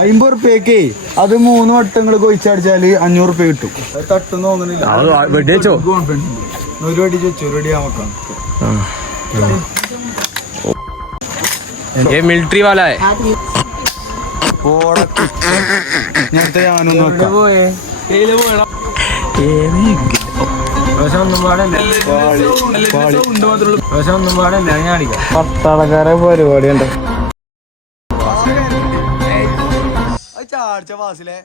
50 റുപ്യക്ക് അത് 3 വട്ടങ്ങൾ കൊഴിച്ചടിച്ചാല് 500 റുപ്യ കിട്ടും. അത് തട്ടുന്ന് തോന്നുന്നില്ല. ഒരു വടി വെച്ചു, ഒരു വടി നോക്കാം. മിലിറ്ററി വാല നേരത്തെ ഞാനൊന്നും വെക്കാം. പട്ടാളക്കാരെ പരിപാടിയുണ്ട്. ചാടിച്ച വാസിലെ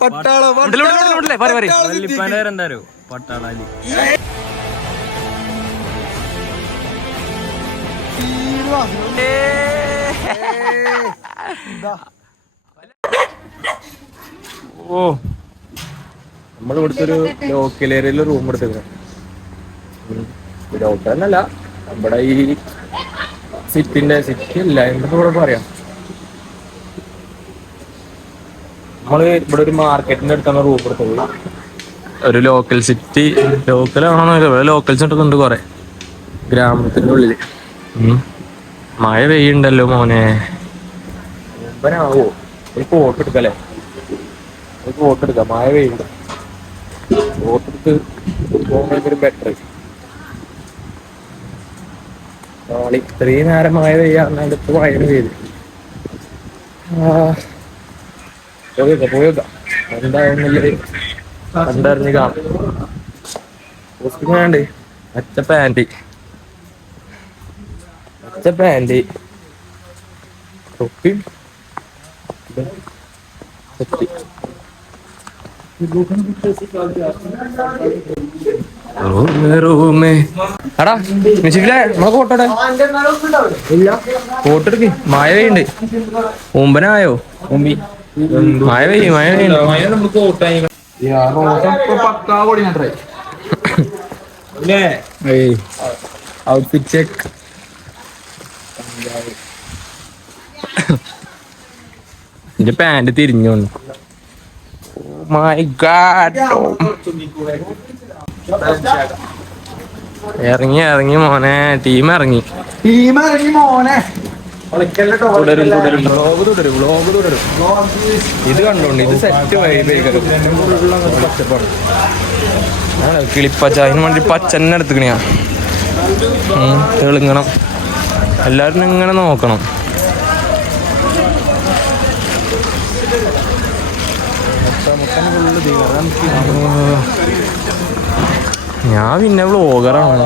പട്ടാളി ഓ നമ്മൾ ഇവിടുത്തെ ഒരു ലോക്കൽ ഏരിയയിൽ റൂം എടുത്തേക്കണം. ലോക്കലല്ല, നമ്മുടെ ഈ സിറ്റി അല്ല, എന്തൊക്കെ ഇവിടെ പറയാം. നമ്മള് ഇവിടെ ഒരു മാർക്കറ്റിന്റെ അടുത്താണ് റൂം എടുത്തത്. ഒരു ലോക്കൽ സിറ്റി, ലോക്കലാണോ ഇവിടെ ലോക്കൽസ് ഉണ്ട് കുറെ ഗ്രാമത്തിന്റെ ഉള്ളില്. മഴ പെയ്യുണ്ടല്ലോ മോനെ. മുമ്പനാവോ ഒരു ഫോട്ടോ എടുക്കല്ലേ? ഒരു ഫോട്ടോ എടുക്കാം. മഴ പെയ്യുണ്ട്, ഫോട്ടോ എടുത്ത് പോകുമ്പോഴേക്കൊരു ബെറ്റർ. ഇത്രയും നേരം മഴ പെയ്യാടുത്ത് മഴ പെയ്ത് പോയേക്കാം. എന്താവുന്നില്ല കണ്ടറിഞ്ഞ് കാണാം. വേണ്ടേ അച്ച പാൻറ് തൊപ്പി എടാ മിഷിക്കിലെ നമ്മളെ ഫോട്ടോടെ ഫോട്ടോ എടുക്ക്. മഴ പെയ്യുണ്ട്. മുമ്പനായോ മഴ പെയ്യും. Outfit check. എന്റെ പാന്റ് തിരിഞ്ഞു വന്നു. My God. ഇറങ്ങി മോനെ. ടീം ഇറങ്ങി മോനെ. തുടരും. ഇത് കണ്ടോണ്ട് ഇത് സെറ്റ് കിളിപ്പച്ച. അതിന് വേണ്ടി പച്ചന്നെ എടുത്തുക്കണിയാ. തെളുങ്ങണം. എല്ലാവരും ഇങ്ങനെ നോക്കണം. ഞാൻ പിന്നെ വ്ളോഗറാണ്.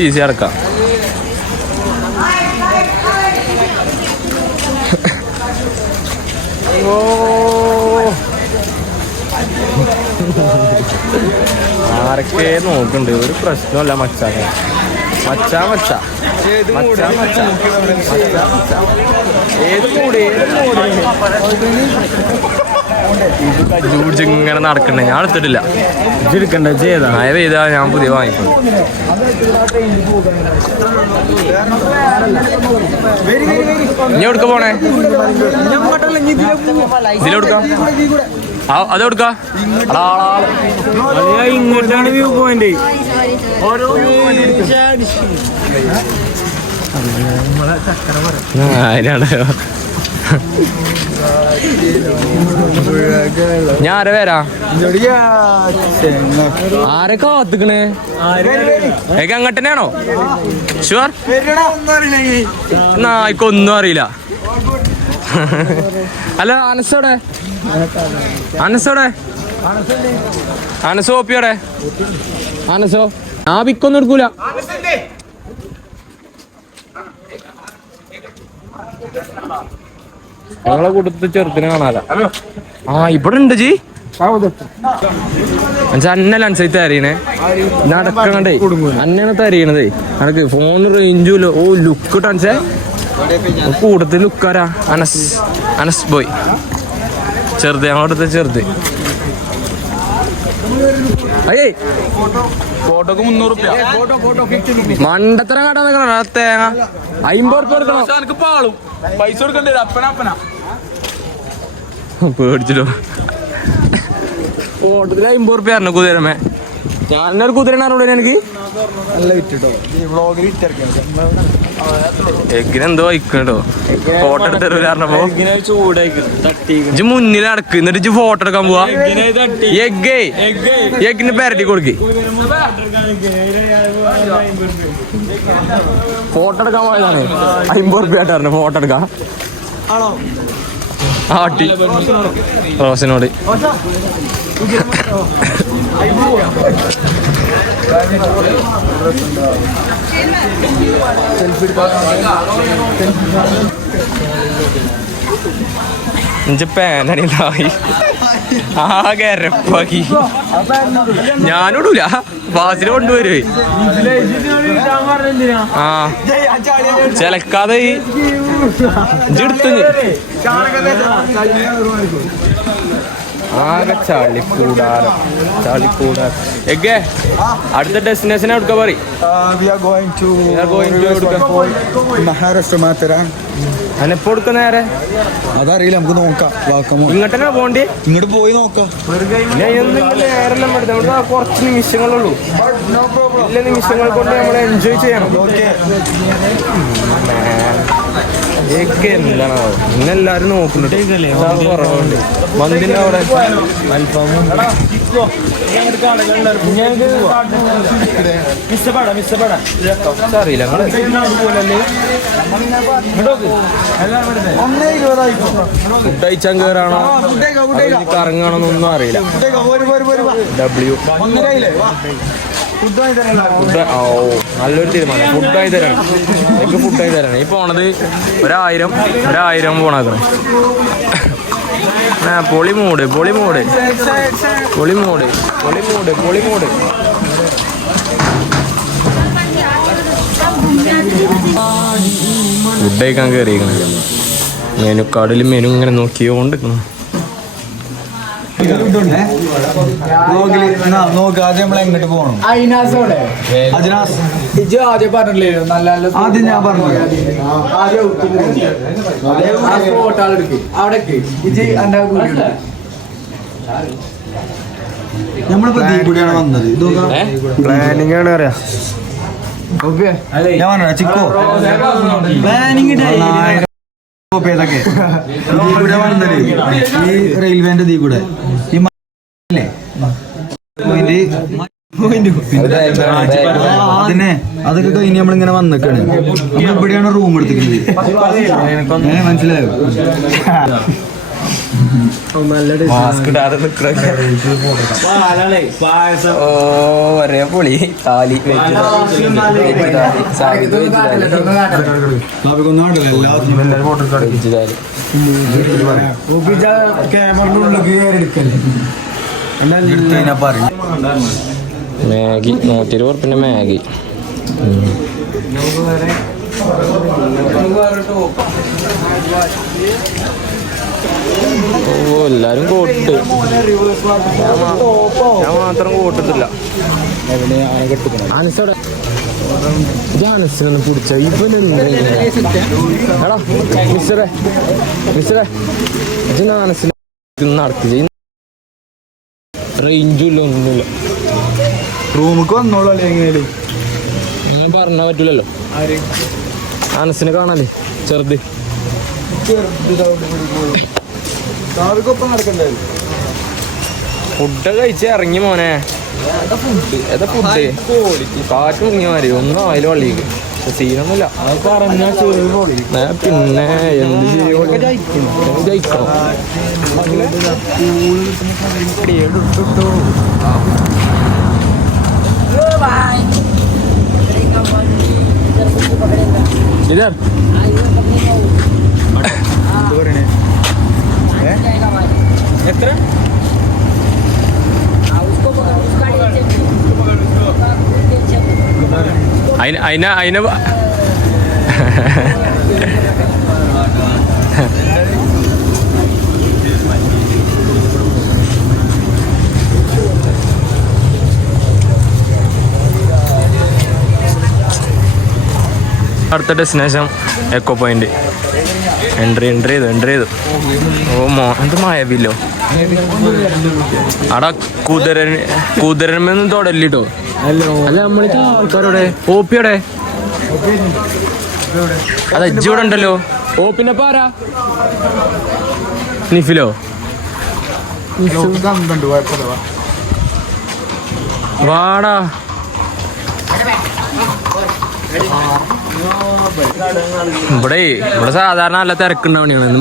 ഈസി നടക്കാം. ആരൊക്കെ നോക്കണ്ട്. ഒരു പ്രശ്നമല്ല മച്ചാനെ. മച്ചാ ഏത് മൂട് ഇങ്ങനെ നടക്കണ്ടേ. ഞാൻ എടുത്തിട്ടില്ല. മഴ പെയ്താ ഞാൻ പുതിയ വാങ്ങിക്കും. ഇനി എവിടുക്ക പോണേ? ഇതിലെടുക്കാം. അതെടുക്ക. ഇങ്ങോട്ടാണ് വ്യൂ പോയിന്റ്. ഞാൻ ആരെ വരാ? ആരെ കാത്തിക്കണേ? അങ്ങോട്ട് തന്നെയാണോ? ഷുവർ? നായിക്കൊന്നും അറിയില്ല. അല്ല അനസോടെ അനസോ ഓപ്പിയോടെ അനസോ ആ പിക്കൊന്നും എടുക്കൂല. ഞങ്ങളെ കൂട്ടത്തിൽ ചെറുതിനെ കാണാല. ഇവിടെ ഉണ്ട് ജി. അന്നല്ല അനുസരിച്ച് തരീണേ. നടക്കണേ അന്നാണ് തരീണതേ. നടക്ക് ഫോണ് റേഞ്ചൂല്ലോ. ഓ ലുക്ക് ടാൻസേ കൂട്ടത്തിൽ ലുക്കാരാ. അനസ് ബോയ് ചെറുത്. ഞങ്ങളുടെ ചെറുത് അയ്യേ ഫോട്ടോക്ക് 300 മണ്ടത്തരം കാട്ടാൻ നിൽക്കണ തേങ്ങ 50 കൊടുക്കണം എനിക്ക് പാളും പൈസ കൊടുക്കണ്ടേ അപ്പന പേടിച്ചിട്ടോ ഫോട്ടോത്തിൽ 50 ആയിരുന്നു കുതിരമേ ഞാനൊരു കുതിരനാറോടെ എനിക്ക് നല്ല വിറ്റിട്ടോ വ്ളോഗിൽ എഗ്ഗിനെന്തോ വയ്ക്കണോ ഫോട്ടോ എടുത്തരൂലാർന്നപ്പോ ഇജ്ജ് മുന്നിൽ നടക്ക് എന്നിട്ട് ഇജ്ജ് ഫോട്ടോ എടുക്കാൻ പോവാ എഗ്ഗിന് പെരട്ടി കൊടുക്ക് ഫോട്ടോ എടുക്കാൻ പോയതാണ് 50 ആയിട്ടായിരുന്നു ഫോട്ടോ എടുക്കാം ആട്ടി റോസിനോട് പാനണിലായി ആകെ അരപ്പാക്കി ഞാനിടൂല വാസിന് കൊണ്ടുവരുവേ ആ ചിലക്കാതെ ഇജ്ജെടുത്ത് ആകെ ചളിക്കൂടാരം എഗേ അടുത്ത ഡെസ്റ്റിനേഷൻ എവിടുക്ക പറയും മഹാരാഷ്ട്ര മാത്രം അനെപ്പോ എടുക്ക നേരെ അതറിയില്ല നമുക്ക് നോക്കാം ഇങ്ങോട്ടന്നെ പോണ്ടി ഇങ്ങോട്ട് പോയി നോക്കാം നേരെല്ലാം നമ്മുടെ കുറച്ച് നിമിഷങ്ങളുള്ളൂ എല്ലാ നിമിഷങ്ങൾ കൊണ്ട് നമ്മൾ എൻജോയ് ചെയ്യണം എന്താണ് ഇന്നെല്ലാരും നോക്കുന്നുണ്ട് കുറവുണ്ട് മന്തിന്റെ അവിടെ അൽഫാമും അറിയില്ല ഫുഡ് കഴിച്ചാൽ കയറാണോ കറങ്ങാണോന്നൊന്നും അറിയില്ല നല്ലൊരു തീരുമാനം ഫുഡായി തരാണ് എനിക്ക് ഫുഡായി തരാണ് ഈ പോണത് 1000 പോണാക്കണേ പൊളിമൂട് ഫുഡ് കഴിക്കാൻ കയറിയിരിക്കണേ മെനു കാർഡിൽ മെനു ഇങ്ങനെ നോക്കിയോണ്ടിരിക്കണം ആദ്യം നമ്മൾ എങ്ങോട്ട് പോകണം ആദ്യം ഞാൻ പറഞ്ഞു നമ്മളിപ്പോ കൂടിയാണ് വന്നത് പ്ലാനിങ് ആണ് അറിയാം ഞാൻ പറഞ്ഞ ചിക്കോ പ്ലാനിങ് ഏതൊക്കെ കൂടെ വന്നത് ഈ റെയിൽവേന്റെ ദീ കൂടെ ഈ അതിനെ അതൊക്കെ കഴിഞ്ഞ് നമ്മളിങ്ങനെ വന്നിക്കാണ് നമ്മൾ ഇവിടെയാണ് റൂം എടുത്തിരിക്കുന്നത് മനസ്സിലായോ ഒരേ പൊളി താലി മാഗി 120 മാഗി ഓ എല്ലാരും കോട്ട് ഞാൻ മാത്രം കോട്ടിട്ടില്ല അനസോടെ അനസിനൊന്ന് പിടിച്ച ഇവനെടാ മിസ്റ്ററെ അനസിന് നടത്തി റേഞ്ചും ഇല്ല ഒന്നുമില്ല റൂമിക്ക് വന്നോളൂ അല്ലേ എങ്ങനെയാലും ഞാൻ പറഞ്ഞാൽ പറ്റൂലല്ലോ അനസിനെ കാണാല്ലേ ചെറുത് ഫുഡ് കഴിച്ച് ഇറങ്ങി മോനെ ഏതാ ഫുഡ് കാറ്റ് മുങ്ങിയ മാതിരി ഒന്നും ആയാലും വള്ളിക്ക് സീനൊന്നുമില്ല പിന്നെ എന്ത് ജയിക്കണം ഇതാ എത്ര അതിനെ അടുത്ത ഡെസ്റ്റിനേഷൻ എക്കോ പോയിന്റ്. എൻട്രി ചെയ്തു. ഓ എന്ത് മായവില്ലോ അവിടെ കുതിരന്മൊന്നും തൊടല്ലിട്ടോ. അല്ല നമ്മളിത് ആൾക്കാരോടെ ഓപ്പിയോടെ അത് അജ്ജിവിടെ ഉണ്ടല്ലോ. ഓപ്പിന്റെ പാരാ നിഫിലോ വാടാ. ഇവിടെ സാധാരണ നല്ല തിരക്കുണ്ടാവണിയാണ്. ഇന്ന്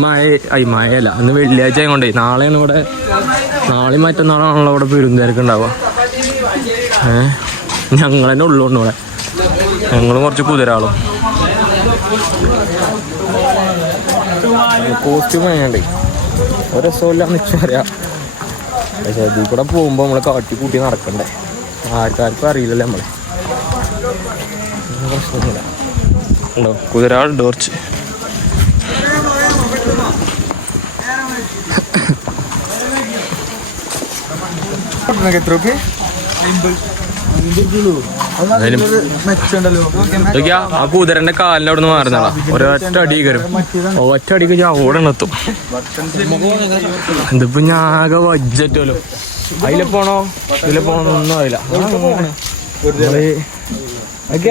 മഴയല്ല, ഇന്ന് വെള്ളിയാഴ്ച ആയതുകൊണ്ടേ. നാളെയാണ് ഇവിടെ, നാളെയും മറ്റന്നാളാണല്ലോ ഇവിടെ പെരും തിരക്കുണ്ടാവുക. ഞങ്ങൾ തന്നെ ഉള്ളതുകൊണ്ട് ഇവിടെ ഞങ്ങളും കുറച്ച് കുതിരാളും. കോസ്റ്റ്യൂം വേണ്ടേ ഒരു രസമില്ലാന്ന് വെച്ചറിയാം. പക്ഷെ ഇതിൽ കൂടെ പോകുമ്പോൾ നമ്മളെ കാട്ടി കൂട്ടി നടക്കണ്ടേ. ആർക്കാർക്കും അറിയില്ലല്ലോ നമ്മളെ. പ്രശ്നമൊന്നുമില്ല. ഉണ്ടോ കുതിരാളുണ്ട് കുറച്ച്. ആ കുതിരന്റെ കാലിന്റെ അവിടെ നിന്ന് മാറുന്നതാ. ഒരൊറ്റ അടി കയറും. ഒറ്റ അടിക്ക് ഓടെ എത്തും. ഇതിപ്പോ ഞാകെ ബഡ്ജറ്റല്ലോ. അതിലെ പോണോ ഒന്നും ആയില്ല.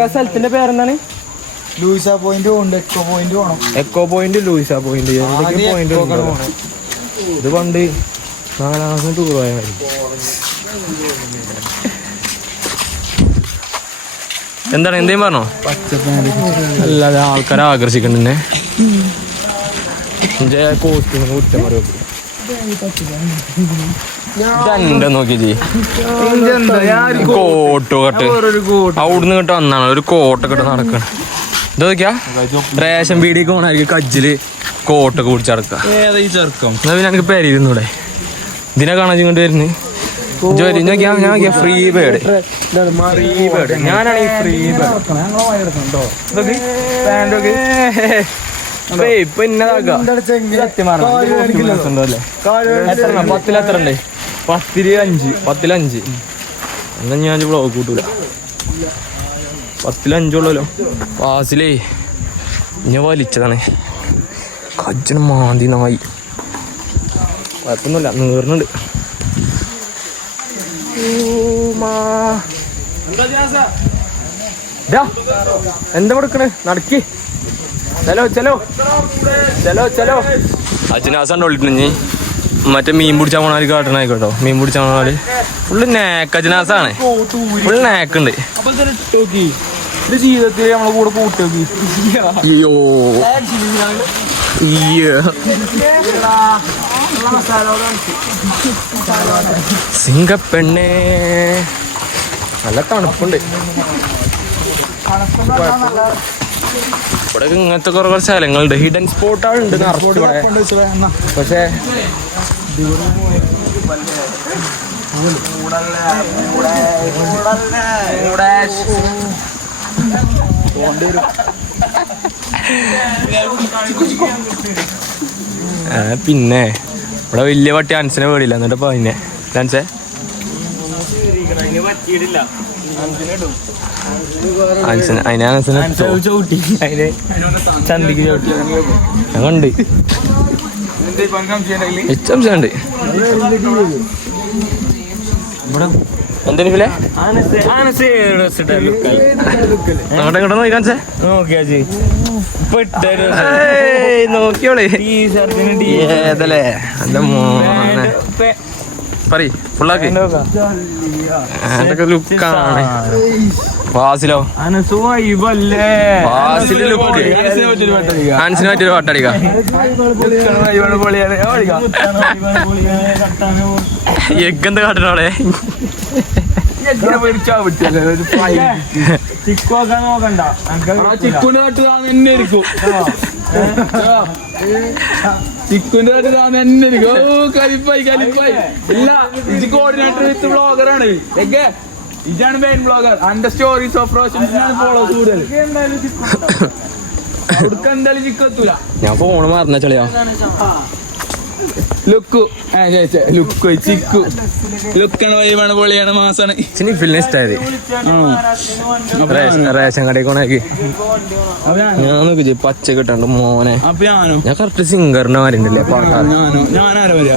ആ സ്ഥലത്തിന്റെ പേരെന്താണ്? ലൂയിസ പോയിന്റ് ഉണ്ട്, എക്കോ പോയിന്റ് ലൂയിസ പോയിന്റ് എന്തൊക്കെ പോയിന്റ്. ഇത് പണ്ട് 4 മാസം ടൂർ പോയാൽ മതി. എന്താണ് എന്തേലും പറഞ്ഞോ? അല്ലാതെ ആൾക്കാരെ ആകർഷിക്കണ്ടേ. കോസ്റ്റ്യൂം കുറ്റം പറയും. നോക്കി കോട്ട് കെട്ട് അവിടുന്ന് കേട്ട് വന്നാണ് ഒരു കോട്ടൊക്കെ ഇട്ട് നടക്കണം. ഇത് നോക്കിയാ റേഷൻ പീടിക്ക് പോണായിരിക്കും കജ്ജില് കോട്ടൊക്കെ പിടിച്ചടക്കുക. എന്നാ പിന്നെ എനിക്ക് പേരിരുന്നൂടെ? ഇതിനെ കാണാൻ ഇങ്ങോട്ട് വരുന്നു. Free bird. ഞാനാണ് ഈ ഫ്രീ ബേഡ്. ഇപ്പൊ ഇന്നതാക്കാം. 10 ഉണ്ട്. 10-5 എന്നാ ഞാൻ ബ്ലോഗ് കൂട്ടൂല. 10-5 ഉള്ളല്ലോ. പാസിലേ ഞാൻ വലിച്ചതാണ്. കജ്ജന് മാന്തി നായി. കുഴപ്പമൊന്നുമില്ല, നീർന്നുണ്ട്. എന്താ കൊടുക്കണേ? നടക്കി. ചലോ അജ്നാസാണ്ട് വിളിക്കണേ. മറ്റേ മീൻ പിടിച്ചാൽ പോണാല് കാട്ടണായിക്കോട്ടോ. മീൻ പിടിച്ചാൽ പോണാല് ഫുള്ള് നാക്ക്. അജ്നാസാണ് ഫുള്ള് നാക്കുണ്ട്. ജീവിതത്തിൽ നമ്മളെ കൂടെ കൂട്ടി സിംഗപ്പെണ്ണേ. നല്ല തണുപ്പുണ്ട് ഇവിടെ. ഇങ്ങനത്തെ കുറേ സ്ഥലങ്ങളുണ്ട്, ഹിഡൻ സ്പോട്ടുകളുണ്ട് നിറച്ച്. പക്ഷേ പിന്നെ ഇവിടെ വലിയ പട്ടി അൻസിനെ പേടിയില്ല. എന്നിട്ട് പിന്നെ അൻസേ ചന്തിക്ക് ചവിട്ടി ഞാൻ കണ്ട്. ഉണ്ട് എന്തിനെ അങ്ങോട്ട് നോക്കാൻസേ നോക്കിയോളേ ഏതല്ലേ എന്റെ മോനെ പറ ഫുള്ളാക്കി. ലുക്കാണ് ഫാസിലോ. ഫാസില് ലുക്ക്. അൻസിന് പറ്റിയൊരു പാട്ടടിക്കാം. എഗ്ഗെന്ത് കാട്ടണോടെ? ചിക്കുന്റെ കാട്ട് തന്നെ ഇരിക്കും. ചിക്കുന്റെ കാട്ട് തന്നെ ഇരിക്കും. കലിപ്പായി ഇല്ല. ഇത് കോർഡിനേറ്റർ വിത്ത് ബ്ലോഗറാണ്. ഇതാണ് മെയിൻ ബ്ലോഗർ. അന്റെ സ്റ്റോറീസ് ഓഫ് റോഷൻസിനാണ് ഫോളോസ് കൂടുതൽ. എന്തായാലും ചിക്കത്തൂല. ഞാൻ ഫോണ് മറന്ന ചളിയാ. ലുക്കാണ് വൈബാണ് പൊളിയാണ് മാസാണ്. ഫിലിം ഇഷ്ടമായത് റേഷൻ കടയിൽ കൊണ്ടാക്കി ഞാൻ നോക്കി പച്ച കിട്ടണ്ട് മോനെ. അപ്പൊ ഞാൻ കറക്റ്റ് സിംഗറിന്റെ മാരുണ്ടല്ലേ പാട്ടാറ് ഞാനാരോ വരിക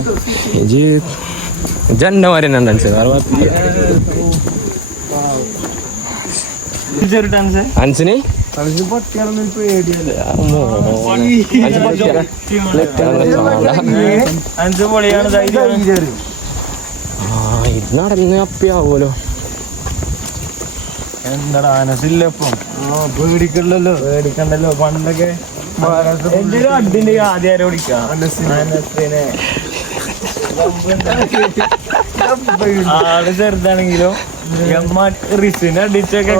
ജന്റെ മാരി തന്നെ അൻസിന് ഇത് നടന്ന് അപ്പിയാവൂലോ. എന്താടാ അനസില്ലപ്പം പേടിക്കണ്ടല്ലോ പണ്ടൊക്കെ എന്തൊരു അഡിന്റെ ആദ്യം ആരോ വിളിക്കാം ആള് ചെറുതാണെങ്കിലോ റിസിനെ അടിച്ചൊക്കെ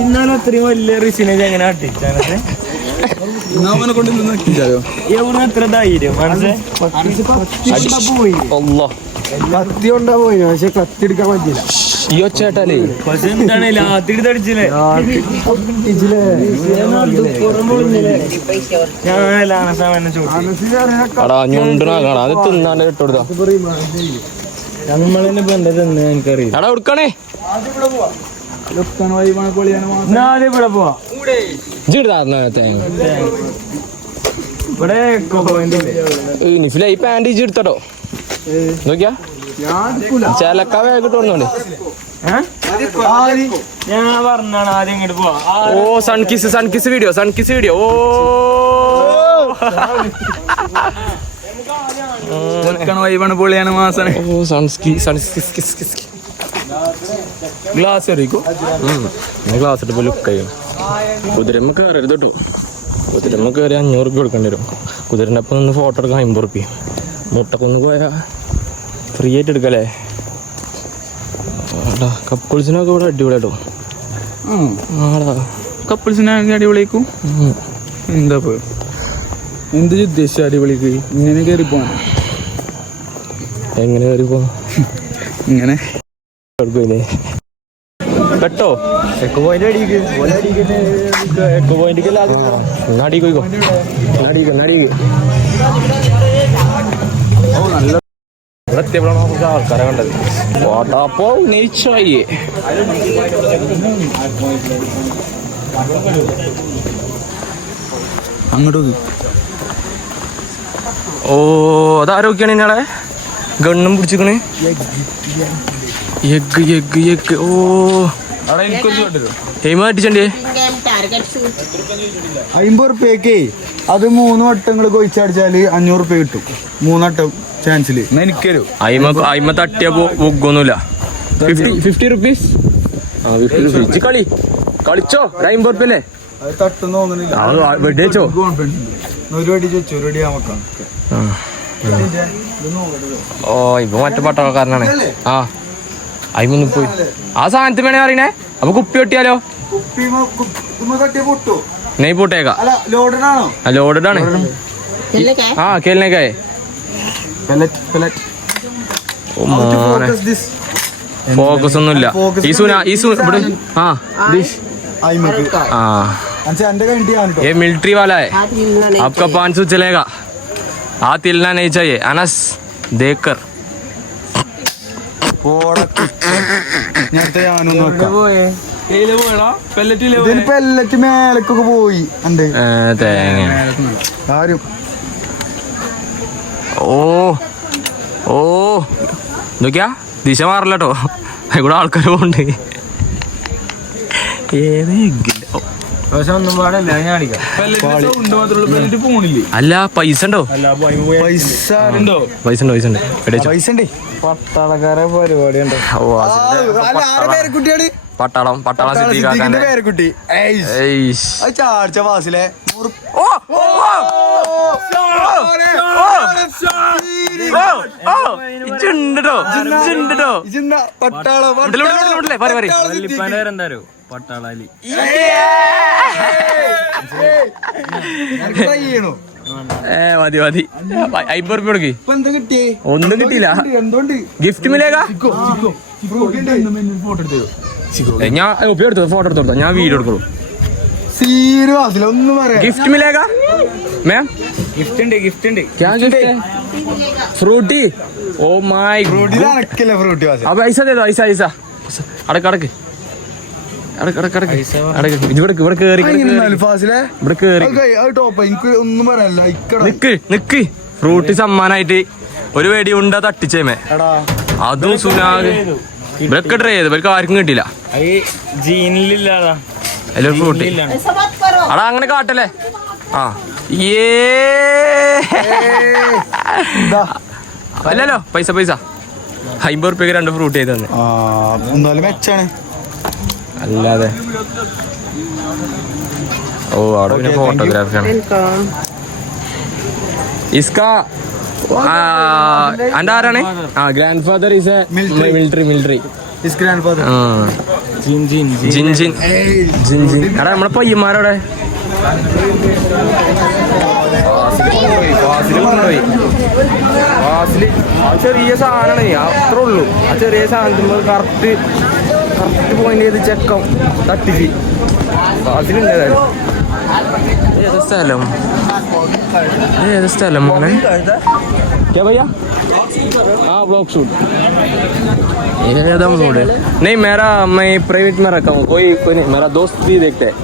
ഇന്നാലും അത്രയും വലിയ റിസിനെ എങ്ങനെ അടിച്ചാനത് എവിടെ എത്ര ധൈര്യം കത്തി കൊണ്ടാ പോയി പക്ഷെ കത്തി എടുക്കാൻ പറ്റില്ല. ഈ ഒച്ചേട്ടാലേ പക്ഷെ എന്താണ് ലാത്തിട്ട് അടിച്ചില്ലേ ഞുണ്ടാകാണ് അത് തിന്നാണ്ട് ഇട്ടുകൊടുത്താ നമ്മളെന്നെ ബന്ധം എനിക്കറിയാം. എടാ കൊടുക്കണേ ഇവിടെ പോവാ ഇവിടെ നിഫില ഈ പാൻറ് ഇജ് എടുത്തോ നോക്കിയാ ചേലക്ക വേഗം തോന്നുന്നുണ്ട്. ഞാൻ പറഞ്ഞാണ് ആദ്യം ഇങ്ങോട്ട് പോവാ. ഓ സൺകിസ് വീഡിയോ ഓ വൈബാണ് പൊളിയാണ് മാസാണ്. ഓ ഗ്ലാസ് എറിയിക്കോ ഗ്ലാസ് ഇട്ട് ലുക്കായി. കുതിരമ്മ കയറരുത് കേട്ടോ. കുതിരമ്മ കയറി 500 റുപ്യ കൊടുക്കേണ്ടി വരും. കുതിരൻ്റെ ഒപ്പം നിന്ന് ഫോട്ടോ എടുക്കാൻ 50 റുപ്യ. മുട്ടക്കൊന്ന് പോയാൽ ഫ്രീ ആയിട്ട് എടുക്കല്ലേ. ആടാ കപ്പിൾസിനൊക്കെ ഇവിടെ അടിപൊളിയാട്ടോ. ആടാ കപ്പിൾസിനൊക്കെ അടിപൊളിക്കും. എന്താ എന്ത് ഉദ്ദേശിച്ച അടിപൊളിക്ക് ഇങ്ങനെ കയറി പോണം. എങ്ങനെ കയറി പോ ഇങ്ങനെ കേട്ടോ എക്കോ പോയിന്റ് എക്കോ പോയിന്റ് അടിക്കോയിക്കോ ഇവിടെ എത്തിയപ്പോഴാണ് കുറച്ച് ആൾക്കാരെ കണ്ടത്. വാട്ടാപ്പോ നെയ്ച്ചായി അങ്ങോട്ട് ഓ അതാരൊക്കെയാണ് ഇന്നാളെ ഗണ്ണും പിടിച്ചിക്കണ്. എഗ് ഓ ഹെയ്മ അടിച്ചണ്ടേ 50 റുപ്യക്ക് അത് 3 വട്ടങ്ങൾ കൊയിച്ചടിച്ചാല് 500 റുപ്യ കിട്ടും. 3 വട്ടം ചാൻസില് എനിക്കൊരു അയിമ തട്ടിയ ബുക്കൊന്നുമില്ല. 50 റുപ്പീസ് കളിച്ചോ 50 റുപ്യല്ലേ അത് തട്ടുന്ന തോന്നുന്നില്ല. വെടിച്ചോ ഒരു വടി ചോദിച്ചു ഒരു വടി നോക്കാം. ഓ ഇപ്പൊ മറ്റേ പട്ടക്കാരനാണ്. ആ അയിമൊന്നും പോയി ആ സാധനത്തിന് വേണേ അറിയണേ. അപ്പൊ കുപ്പി പൊട്ടിയാലോ നെയ് പൊട്ടേക്കാ. ലോഡഡ് ആണ്. ആ കേലിനേക്കായേ ഫോക്കസ് ഒന്നുമില്ല. ये मिलिट्री वाला है आपका 500 चलेगा. आ तिलना नहीं चाहिए अनस देख कर. പെല്ലറ്റ് മേലക്കൊക്കെ പോയി ആരും. ഓ ഓ നോക്കിയാ ദിശ മാറില്ലട്ടോ. ഇവിടെ ആൾക്കാർ പോണ്ട്. ഏത് അല്ല പൈസ ഉണ്ടോ? പൈസ ഉണ്ട്. പട്ടാളക്കാരെ പരിപാടി ഉണ്ട്. പട്ടാളം പേരക്കുട്ടി ചാടിച്ച വാസിലെ പട്ടാളി മതി 50 റുപ്യ കൊടുക്ക്. ഒന്നും കിട്ടിയില്ല. ഗിഫ്റ്റ് മിലേക്കാ. ഞാൻ ഫോട്ടോ എടുത്തു. ഞാൻ വീഡിയോ എടുക്കുള്ളൂ. സീര് വാസില ഒന്നും പറയാം. गिफ्ट मिलेगा मैम? ഗിഫ്റ്റ് ഉണ്ട് क्या गिफ्ट है? फ्रूटी. ओ माय ഫ്രൂട്ടി നടക്കില്ല ഫ്രൂട്ടി വാസില. अब ऐसा दे दो, ऐसा അടക്ക് ഇവിടെ കേറി ഫാസിലെ ഇവിടെ കേറി ടോപ്പ് എനിക്ക് ഒന്നും പറയാനില്ല. ഇക്കട നിക്ക് ഫ്രൂട്ടി സമ്മാനായിട്ട് ഒരു വെടി ഉണ്ട തട്ടിച്ചേമേ. എടാ അതും സുനാഗ് ഇവരൊക്കെ ട്രൈ ചെയ്തു, ഇവർക്ക് ആർക്കും കിട്ടിയില്ല. ജീനിലില്ലാതാ അതിലൊരു ഫ്രൂട്ടി. അടാ അങ്ങനെ കാട്ടല്ലേ. ആ അല്ലല്ലോ പൈസ 50 റുപ്യക്ക് 2 ഫ്രൂട്ട് ചെയ്ത് തന്നെ. എന്നാലും മെച്ചാണ്. അല്ലാതെ ഓ അവിടെ പിന്നെ ഫോട്ടോഗ്രാഫിയാണ്. ഇസ്കാ അന്റെ ആരാണ്? ആ grand father is a military. His grand father. ജിൻ എടാ നമ്മളെ പയ്യന്മാരോടെ ചെറിയ സാധനമാണ്, അത്രേ ഉള്ളൂ. ആ ചെറിയ സാധനത്തിന് കറക്റ്റ് പോയിന്റ് ചെയ്ത് ചെക്കം തട്ടിച്ച് ഫാസിലുണ്ട്. ഏത് സ്ഥലം മോനെ? क्या भैया? हाँ ब्लॉग शूट. एकदम मूड है. नहीं मेरा मैं प्राइवेट में रखा हूँ, कोई नहीं. मेरा दोस्त भी देखते हैं.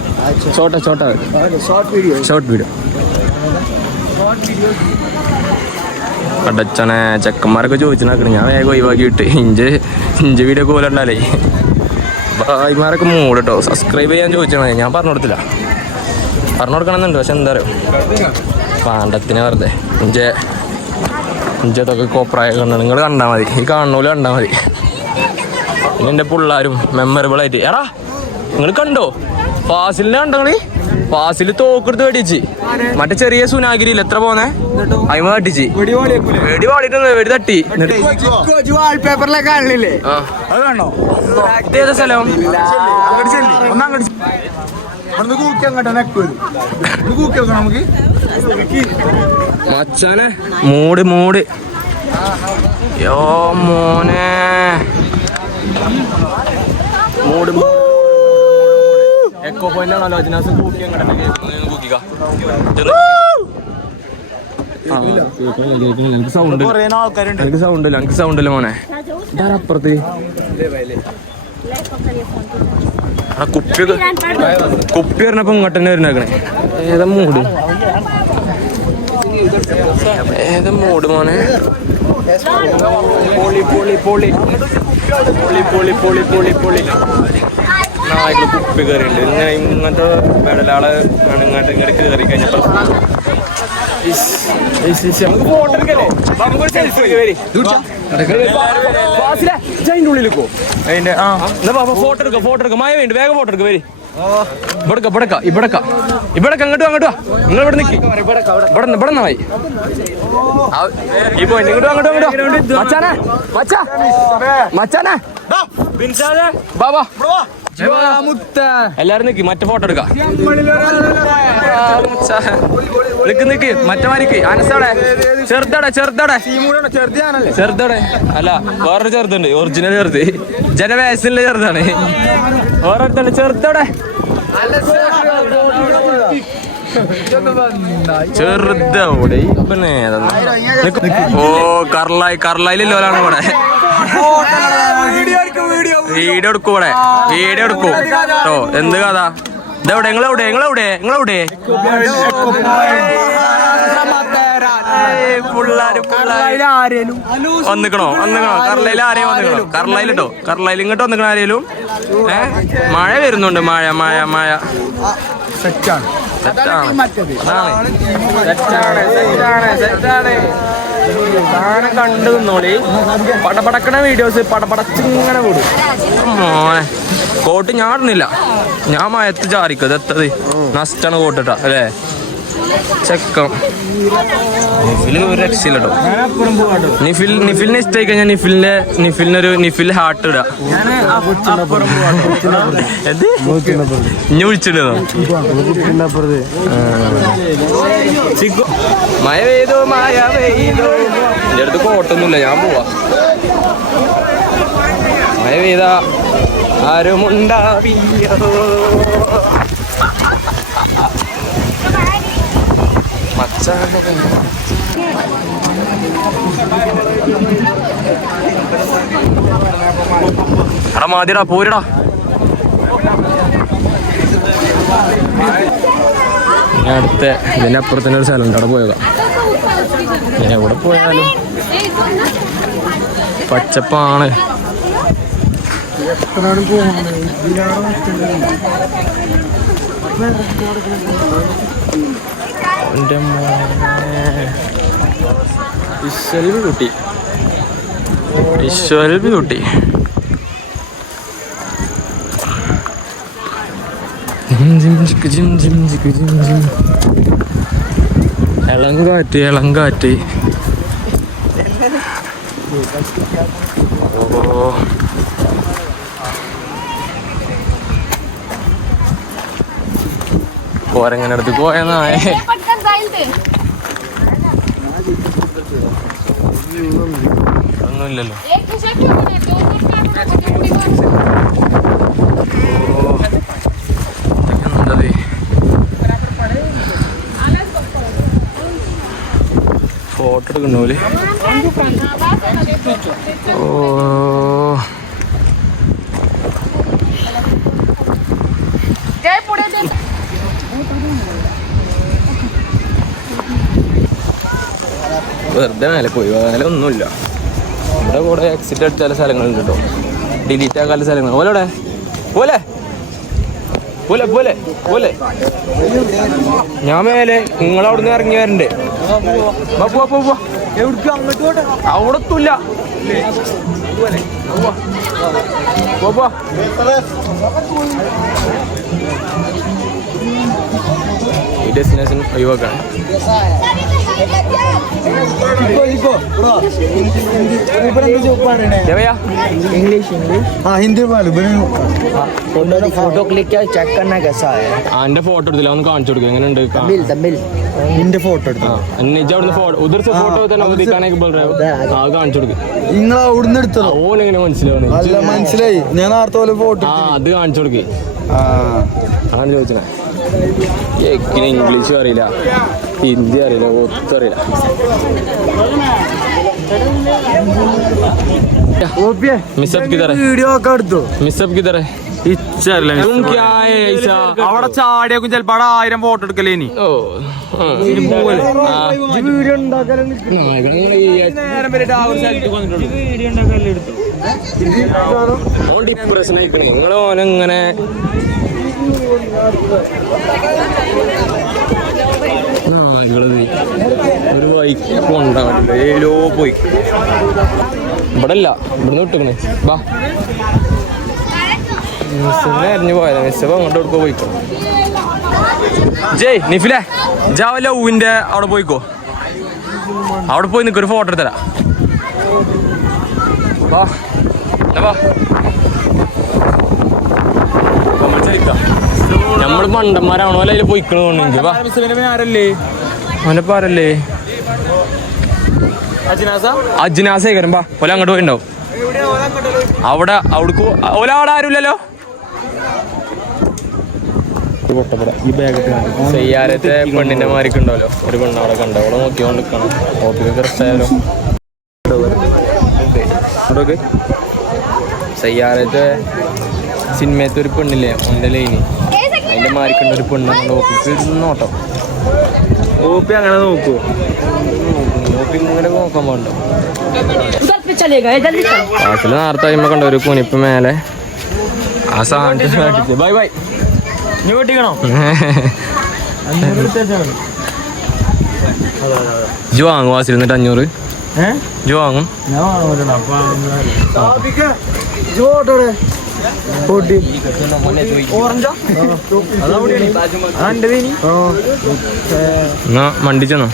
छोटा शॉर्ट वीडियो. അടച്ചനെ ചെക്കന്മാരൊക്കെ ചോദിച്ചു നടക്കണം. ഞാൻ വേഗം ഒഴിവാക്കിയിട്ട് ഇഞ്ച് വീഡിയോ പോലെ ഉണ്ടാലേ ഭായിമാരൊക്കെ മൂട് കേട്ടോ. സബ്സ്ക്രൈബ് ചെയ്യാൻ ചോദിച്ചാൽ ഞാൻ പറഞ്ഞു കൊടുക്കണമെന്നുണ്ട്. പക്ഷെ എന്താ പറയുക പാണ്ടത്തിന് വെറുതെ ഇഞ്ചതൊക്കെ കോപ്രായ കണ്ടു. നിങ്ങൾ കണ്ടാൽ മതി, ഈ കാണുന്നോല് കണ്ടാൽ മതി. പിന്നെ എൻ്റെ പിള്ളേരും മെമ്മറബിളായിട്ട് എടാ നിങ്ങൾ കണ്ടോ ഫാസിലിനെ കണ്ടോ? ഫാസിൽ തോക്കെടുത്ത് വെടിച്ച് മറ്റേ ചെറിയ സുനാഗിരിയിൽ എത്ര പോന്നെ അയിമ തട്ടിച്ച് വെടി പാടിട്ട് വെടി തട്ടി. പേപ്പറിലൊക്കെ കാണില്ലേ? അത് കാണോ? ഇതേതാ സ്ഥലം? മച്ചാനെ മൂട് യോ മോനെ മൂട് എക്കോ പോയിന്റ് ആണല്ലോ അജിനാസ് സൗണ്ട് ഇല്ല മോനെ. അപ്പുറത്ത് കുപ്പി പറഞ്ഞപ്പോ ഇങ്ങോട്ട് തന്നെ വരുന്നേക്കണേ. ഏതാ മൂട് മോനെ? പൊളി നായ്ക്കള് കുപ്പി കയറിയുണ്ട്. ഇങ്ങനത്തെ മെഡലാള് ഇങ്ങോട്ട് കയറി കഴിഞ്ഞപ്പോ അതിന്റെ ഉള്ളിലേക്കോ അതിന്റെ ഫോട്ടോ എടുക്കാം മഴ വേണ്ട വേഗം ഫോട്ടോ എടുക്ക. വരി ഇവിടെ അങ്ങോട്ട് നിങ്ങൾ ഇവിടെ നിൽക്കി. ഇവിടെ നായി ഈ പോയിന്റ് ഇങ്ങോട്ടും മച്ചാനെ ബാബാ എല്ലാരും നിക്ക് മറ്റേ ഫോട്ടോ എടുക്കാം. നിക്ക് മറ്റേ മാരിക്ക് അനസോടെ ചെറുതോടെ അല്ല വേറൊരു ചെറുതുണ്ട്, ഒറിജിനൽ ചെറുത് ജനവേസിലെ ചെറുതാണ്. വേറെ ചെറുതോടെ ചെറുതോടെ പിന്നെ ഓ കർലായില്ലോലാണ് ഇവിടെ. വീഡിയോ എടുക്കും കേട്ടോ. എന്ത് കഥ ഇതെവിടെ? നിങ്ങളെവിടെ വന്നിക്കണോ? കർലയിൽ ആരെയും വന്നിക്കണോ? കർലയിലിട്ടോ കർലയിൽ ഇങ്ങോട്ട് വന്നിക്കണ ആരേലും? മഴ വരുന്നുണ്ട്. മഴ സെറ്റാണ്. സാധനം കണ്ടു നിന്നോളി. പടപടക്കണ വീഡിയോസ് പടപടച്ചിങ്ങനെ കൂടും. മോനെ കോട്ട് ഞാൻ ഇടുന്നില്ല, ഞാൻ മയത്ത് ചാരിക്കും. ഇതെത്തത് നഷ്ടാണ് കോട്ടിട്ടാ അല്ലേ? ചെക്കം നിഫിൽ ഒരു രക്ഷയില്ലട്ടോ. നിഫിലിനെ ഇഷ്ടമായി കഴിഞ്ഞാൽ നിഫിലിനൊരു ഹാർട്ട് ഇടാ. ഇനി വിളിച്ചിട്ടോ മഴ പെയ്തോ എൻ്റെ അടുത്ത് കോട്ടൊന്നുമില്ല, ഞാൻ പോവാ. മഴ പെയ്ത ആരും ഉണ്ടാവിയോ എടാ മാതിടാ പോരടാ. ഇനി അടുത്ത ഇതിന്റെ അപ്പുറത്തന്നെ ഒരു സ്ഥലം ഉണ്ട്, അവിടെ പോയതാ. എവിടെ പോയാലും പച്ചപ്പാണ്. എൻ്റെ ബ്യൂട്ടി വിഷ്വൽ ബ്യൂട്ടി. ഇളങ്കാറ്റ് ഇളങ്കാറ്റ്. ഓ പോരെങ്ങനെ അടുത്ത് പോയെന്നായേ. ഒന്നുമില്ലല്ലോ. എന്തത് ഫോട്ടോ എടുക്കണോല്. ഓ വെറുതെ മേലെ പോയി. മേലെ ഒന്നുമില്ല. ഇവിടെ കൂടെ എക്സിറ്റ് അടിച്ച ചില സ്ഥലങ്ങളുണ്ട് കേട്ടോ, ഡിലീറ്റ് ആക്കാത്ത സ്ഥലങ്ങൾ. പോലെ പോലെ പോലെ പോലെ പോലെ ഞാൻ മേലെ നിങ്ങളവിടുന്ന് ഇറങ്ങി വരണ്ടേ. അവിടത്തില്ല ഈ ഡെസ്റ്റിനേഷൻ ഒഴിവാക്കാണ്. फोटो क्लिक किया चेक करना कैसा है. എന്റെ ഫോട്ടോ എടുത്തില്ല, ഒന്ന് കാണിച്ചു കൊടുക്കുക എങ്ങനെയുണ്ട്. നിന്റെ ഫോട്ടോ എടുത്തു ഉദർ ഫോട്ടോ കാണിച്ചു കൊടുക്കുക. നിങ്ങൾ അവിടുന്ന് എടുത്തോ? ഓനെങ്ങനെ മനസ്സിലാവുന്നു? അല്ല മനസ്സിലായി, ഞാൻ നേരത്തെ പോലെ ഫോട്ടോ. ആ അത് കാണിച്ചു കൊടുക്കേ. അതാണ് ചോദിച്ചത്. എങ്ങനെ ഇംഗ്ലീഷും അറിയില്ല, ഹിന്ദി അറിയില്ല, ഒത്തും അറിയില്ല. मिसअप किधर है? वीडियो कर दो. मिसअप किधर है? तुम क्या है ऐसा? അവിടെ ചാടിയേക്കും ചിലപ്പോ 1000 ഫോട്ടോ എടുക്കലേ. ഇനി ഓ വീഡിയോ ഉണ്ടാക്കാനും ഡിപ്രഷൻ ആയിക്കണേ നിങ്ങൾ. ഓനെങ്ങനെ ഒരു ബൈക്ക് ഉണ്ടാവില്ല, ഏലോ പോയി. ഇവിടെ ഇല്ല, ഇവിടുന്ന് വിട്ടിക്കണേ. ബാ മിസ്സിനെ എറിഞ്ഞു പോയതാ. മിസ്സപ്പ അങ്ങോട്ട് എടുക്കോ പോയിക്കോ. ജയ് നിഫിലെ ജാവ ലവിന്റെ അവിടെ പോയിക്കോ. അവിടെ പോയി നിൽക്കൊരു ഫോട്ടോ എടുത്തരാ. വാ വാ നമ്മള് മണ്ടന്മാരാണോ അല്ല അതിൽ പോയിക്കണോണ്ട്. അവനപ്പോ ആരല്ലേ? അജ്നാസേകരം. ബാ ഓല അങ്ങോട്ട് പോയിണ്ടാവും. അവിടെ അവിടേക്ക് ഓല അവിടെ ആരുമില്ലല്ലോ. ചെയ്യാരത്തെ പെണ്ണിന്റെ മാരിക്ക് ഉണ്ടാവല്ലോ, ഒരു പെണ്ണ് അവിടെ കണ്ടോ. അവിടെ നോക്കിക്കൊണ്ട് നിൽക്കണം. ഓപ്പിക്ക് റെസ്റ്റായാലോ. ചെയ്യാരത്തെ സിനിമയത്തെ ഒരു പെണ്ണില്ലേ ഒന്റെ ലൈനി, അതിന്റെ മാരിക്കുണ്ട ഒരു പെണ്ണുണ്ട്. ഓപ്പിക്ക് നോട്ടം. ഓപ്പി അങ്ങനെ നോക്കൂ. ഓപ്പി ഇങ്ങനെ നോക്കാൻ പാടുണ്ടോ? പാട്ടില് നേരത്തെ കഴിയുമ്പോ കണ്ട ഒരു കുനിപ്പ് മേലെ ആ സാധനം. Bye bye. ജു വാങ്ങും വാസിൽ എന്നിട്ട് 500 ജു വാങ്ങും. എന്നാ മണ്ടിച്ചെന്നോ.